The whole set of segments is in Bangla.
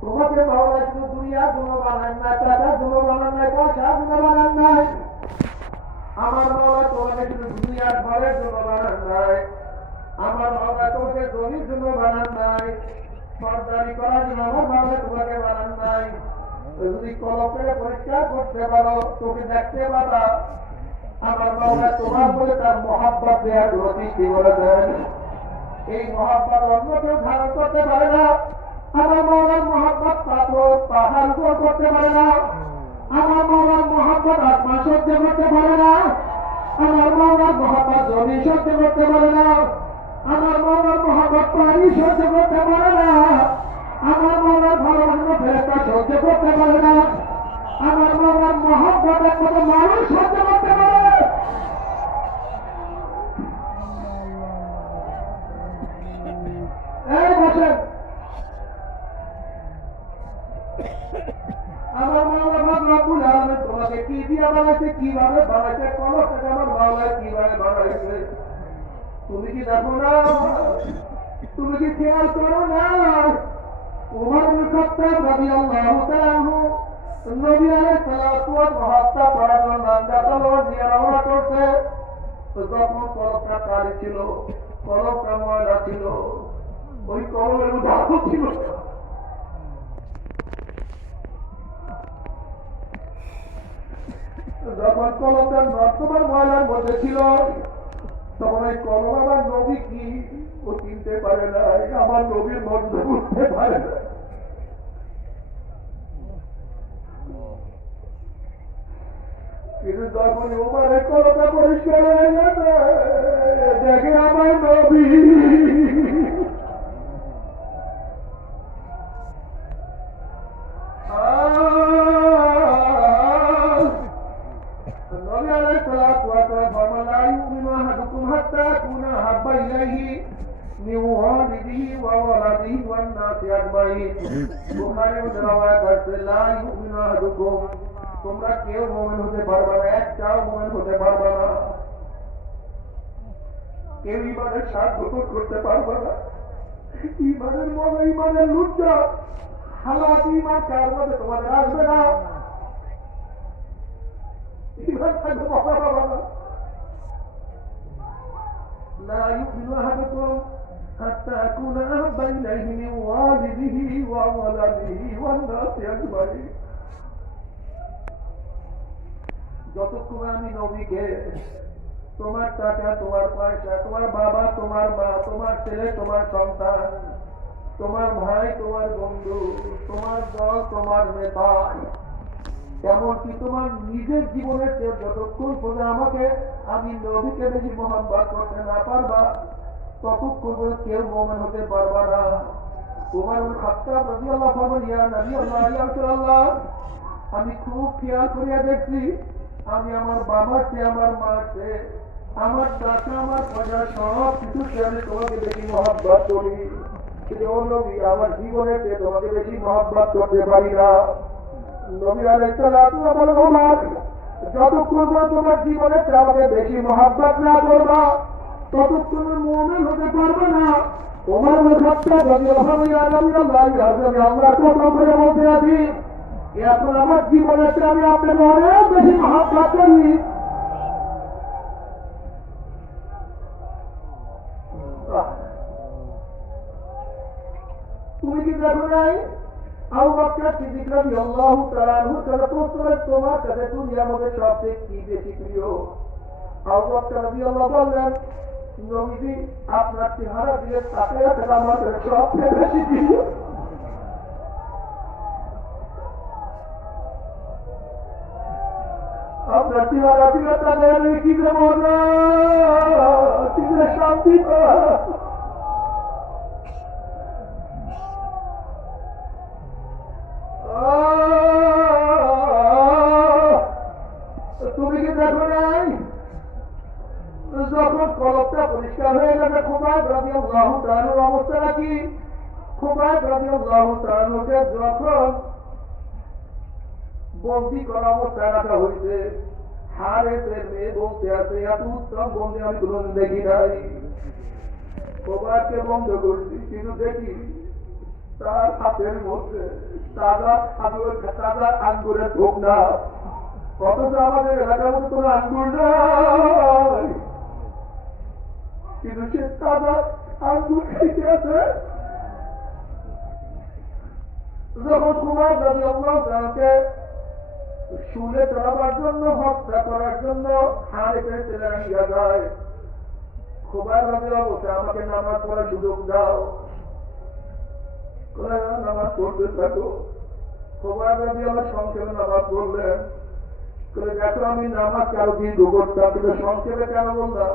তোমাকে ভালো শুধু দুনিয়ার জন্য বানান নাই টাকার জন্য বানান নাই পয়সার জন্য বানান নাই আমার মাওলা তোমাকে শুধু দুনিয়ার ঘরের জন্য বানান নাই আমার মাওলা তোমাকে জমির জন্য বানান নাই সরকারি করার জন্য আমার মাওলা তোমাকে বানান নাই। যদি কলপে পরিষ্কার করতে পারো, তোকে দেখতে পাবা। আমার মাওলা তোমার বলে তার মহাব্বত দেওয়ার সৃষ্টি করেছেন এই মহাব্বত অন্য কেউ ধারণ করতে পারে না। আমার মৌলার মহাব্বত পাথর পাহাড় উপর করতে পারে না। আমার মৌলার মহাব্বত আত্মা সহ্য করতে পারে না। আমার মৌলার মহাব্বত জমি সহ্য করতে পারে না। আমার মৌলার মহাব্বত পানি সহ্য করতে পারে না। আমার কীভাবে বানাইছে আমার মাওলা কীভাবে বানাইছে তুমি কি দেখো না? তুমি কি খেয়াল করো না? উমর বিন খাত্তাব রাদিয়াল্লাহু তাআলা নবী আলাইহিস সালাতু ওয়াস মহাত্তা পড়ার জন্য নান্দাতল দিয়ে রওনা করতে তো তখন কলকটা কালি ছিল কলকটা ময়লা ছিল, ওই কলমের মধ্যে আগুন ছিল যখন কলমটা নর্তমান ময়লার মধ্যে ছিল। তখন ওই কলম আমার কি? ও চিনতে পারে না। আমার নবীর মধ্যে বুঝতে পারে না। কিন্তু যখন ওমারে কলমটা পরিষ্কার তোমরা কেউ মোমেন হতে পারবা না, একটাও মোমেন হতে পারবা না। কেউ ইমানের স্বাদ করতে পারবা না। ইমানের মনে ইমানের লুজ্জা। হালাত ইমান কার মধ্যে তোমাদের আসবে না? ইমান থাকবে বাবা বাবা না? ইউমিনু আহাদুকুম। حتى أكون أحب إليه من والده وولده والناس أجمعين যতক্ষণ আমি নবীকে তোমার টাকা তোমার পয়সা তোমার বাবা তোমার মা তোমার ছেলে তোমার সন্তান তোমার ভাই তোমার বন্ধু তোমার দল তোমার নেতা এমনকি তোমার নিজের জীবনের চেয়ে যতক্ষণ পর্যন্ত আমাকে আমি নবীকে বেশি মোহাম্মত করতে না পারবা ততক্ষণ পর্যন্ত কেউ মোমেন হতে পারবা না। তোমার খাত্তা প্রতি আল্লাহ ফরমান ইয়া নবী আল্লাহ, ইয়া রাসূলুল্লাহ, আমি খুব খেয়াল করিয়া দেখছি, আমি আমার বাবার চেয়ে আমার মার চেয়ে আমার টাকা আমার পয়সা সব কিছুতে আমি তোমাকে বেশি মহাব্বত করি। কিন্তু ও নবী, আমার জীবনের চেয়ে তোমাকে বেশি মহাব্বত করতে পারি না। নবী আলাইহিস সালাতু ওয়া বলেন ওমর যতক্ষণ তোমার জীবনে আমাকে বেশি মহাব্বত না করবা ততক্ষণ মুমিন হতে পারবে না। ইয়া রাসূলুল্লাহ ইয়া রাসূলুল্লাহ আমরা কত করে বলতে আছি এখন আমার আমি আপনাকে অনেক বেশি মহাব্বত করি। তুমি কি দেখো নাই? তোমার কাছে সবচেয়ে কি বেশি প্রিয়? বললেন নবীজি আপনার চেহারা দিয়ে তাতে আমাদের সবচেয়ে বেশি প্রিয় আপনার চেহারা দিয়ে তাদের কি দেবো শান্তি গেছে খুবাই রাজি আল্লাহ তানুর অবস্থা কি খুবাই রাজি আল্লাহ যখন বন্দি করা অবস্থায় রাখা হয়েছে হারে মেয়ে বলতে আছে এত উত্তম বন্দি আমি কোনোদিন দেখি নাই। মোবাইলকে বন্ধ করছি, কিন্তু দেখি তার হাতের মধ্যে তাজা আঙুর তাজা আঙ্গুরের ভোগ না অথচ আমাদের এলাকার মধ্যে আঙ্গুর নাই। কিন্তু সে তাজা আঙ্গুর খাইতে আছে যখন কুমার দাবি আল্লাহ তাকে শুলে চড়াবার জন্য হত্যা করার জন্য হাড়ে ছেলে নিয়ে যায় খুবাই ভাবে অবশ্যই আমাকে নামাজ পড়ার সুযোগ দাও নামাজ পড়তে থাকো খুবাই ভাবে আমার সংক্ষেপে নামাজ পড়লেন দেখো আমি নামাজ কারও দীর্ঘ করতাম কিন্তু সংক্ষেপে কেন বললাম?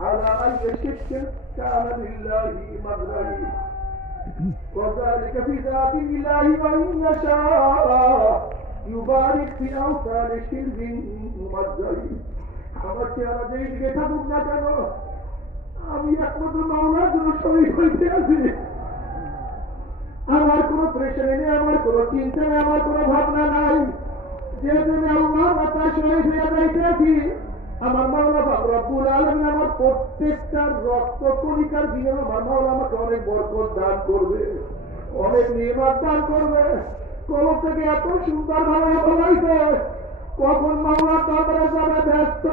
আলা আইয়িশিন কানা লিল্লাহি মাদরাহি وذلك في ذات الله من يشاء يبارك في أوصال شرب ممزج আমার চেহারা যেই দিকে থাকুক না কেন আমি একমাত্র মাওলার জন্য শরীর হইতে আছি আমার কোনো প্রেশারে নেই আমার কোনো চিন্তা নেই আমার কোনো ভাবনা নাই যেহেতু আমি আল্লাহ মাতার শরীর হইয়া যাইতে আছি আমার মাওলা বাবু রব্বুল আলমিন আমার প্রত্যেকটা রক্ত কণিকার দিয়ে আমার মাওলা আমাকে অনেক বরকত দান করবে, অনেক নির্মাণ দান করবে। কবর থেকে এত সুন্দর ভাবে বলাইছে, কখন মাওলা তারপরে যাবে ব্যস্ত?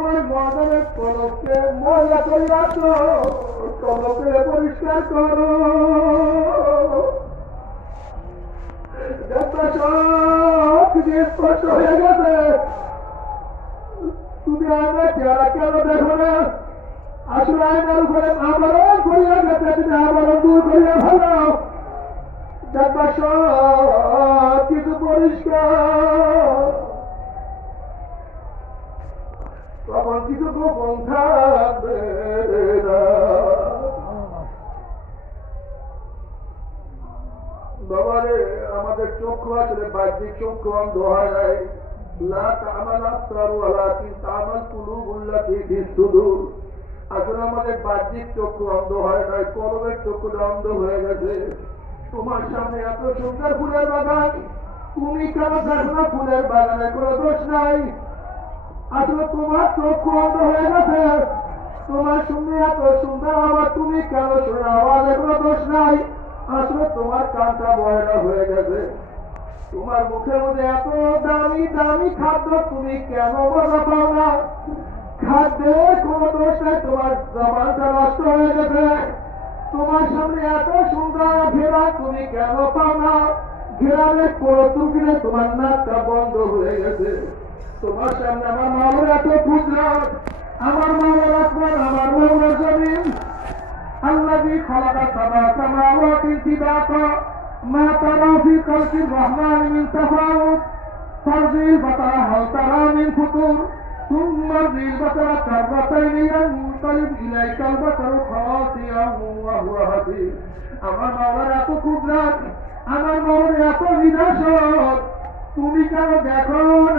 যারা তর্ময় কলকে ময়লা করে রাখো কলকে পরিষ্কার করো। স্পষ্ট হয়ে গেছে। তুমি আমার চেহারা কেন দেখো না? আসলে আয়নার উপরে আবরণ করিয়া গেছে, তুমি আবরণ দূর করিয়া ভালো দেখবা সব কিছু পরিষ্কার। তখন কিছু থাকবে না বাবারে আমাদের চক্ষু আসলে বাহ্যিক চক্ষু অন্ধ হয় নাই হয় গেছে। তোমার সামনে এত সুন্দর ফুলের তুমি কেন ফুলের বাগানে কোনো দোষ নাই? আসলে তোমার চোখ অন্ধ হয়ে গেছে। তোমার শুনে এত সুন্দর আবার তুমি কেন শুনে আওয়াজে কোনো দোষ নাই? আসলে তোমার কানটা বয়রা হয়ে গেছে। তোমার মুখের মধ্যে এত দামি দামি খাদ্য তুমি কেন মজা পাও না? খাদ্যে কোনো দোষ নাই, তোমার জবানটা নষ্ট হয়ে গেছে। তোমার সামনে এত সুন্দর ঘেরা তুমি কেন পাও না? ঘেরালে কোনো তুমি তোমার নাকটা বন্ধ হয়ে গেছে। তোমার সামনে আমার মামুর এত কুদরত আমার মামুর আকবর আমার মামুর জমিন الذي خلق سبع سماوات طباقا ما ترى في خلق الرحمن من تفاوت فارجع البصر هل ترى من فطور ثم ارجع البصر كرتين ينقلب اليك البصر خاسئا وهو حسير আমার মাওলার এত কুদরত আমার মাওলার এত বিনাশক তুমি কেন দেখো না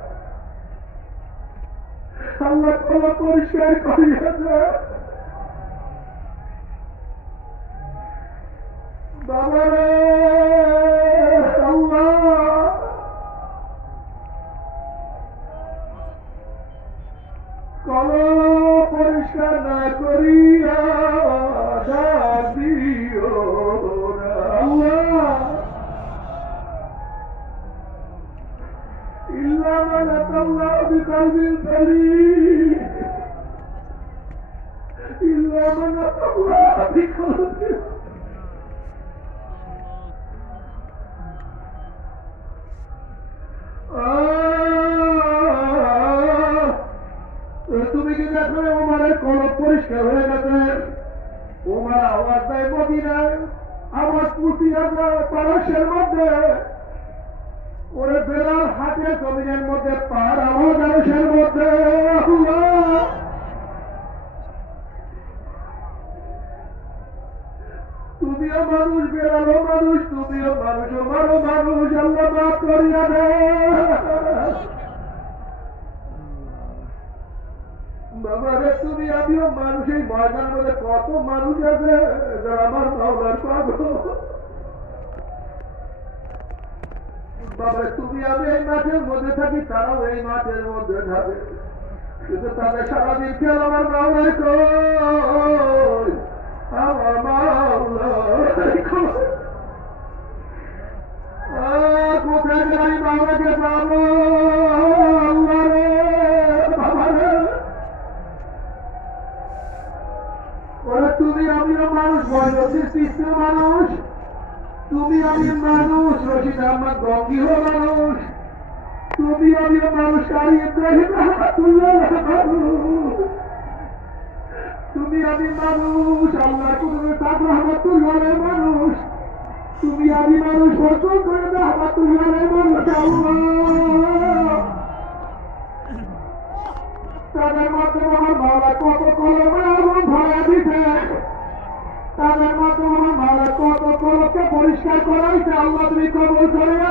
আল্লাহ কলম পরিষ্কার করিয়া দেয়। বাবা তুমি কি দেখো ওমারের কলপ পরিষ্কার হয়ে গেছে? ওমার আওয়াজ দেয় মদিনায় আওয়াজ পুষিয়া যায় পারস্যের মধ্যে। ওরে বেলার হাতে জমিনের মধ্যে পার মানুষ এই ময়দান মধ্যে কত মানুষ আছে যারা আমার মাওলার পাগল বাবা তুমি আমি এই মাঠের মধ্যে থাকি, তারাও এই মাঠের মধ্যে থাকে। কিন্তু তাদের সারাদিন খেল আমার মাওলার কই? আমার তুমি আমি মানুষ রশিদ আহমদ গঙ্গিহ মানুষ। তুমি আমিও মানুষ কারি ইব্রাহিম তুমি আমি মানুষ, আল্লাহ কুতুবে সাদ রহমাতুল্লাহ মানুষ। তুমি আমি মানুষ বর্তন করে রহমাতুল্লাহ মানুষ তাদের মাধ্যমে আমার মালা কত কলমে ভরা দিছে। তাদের মাধ্যমে আমার মালা কত কলমকে পরিষ্কার করাইছে আল্লাহ তুমি কবল করে না